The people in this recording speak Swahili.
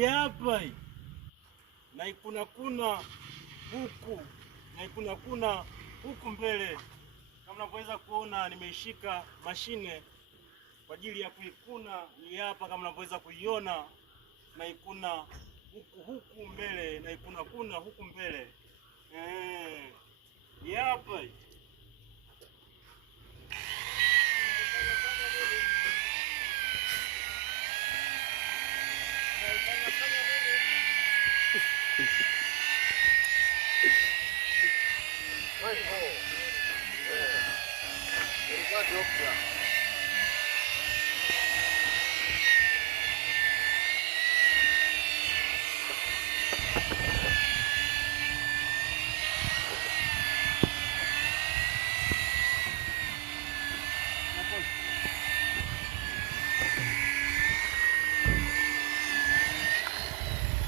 hapa naikunakuna huku, naikunakuna huku mbele. Kama unavyoweza kuona, nimeishika mashine kwa ajili ya kuikuna. Hii hapa kama unavyoweza kuiona, naikuna huku mbele, naikunakuna huku mbele. Hapa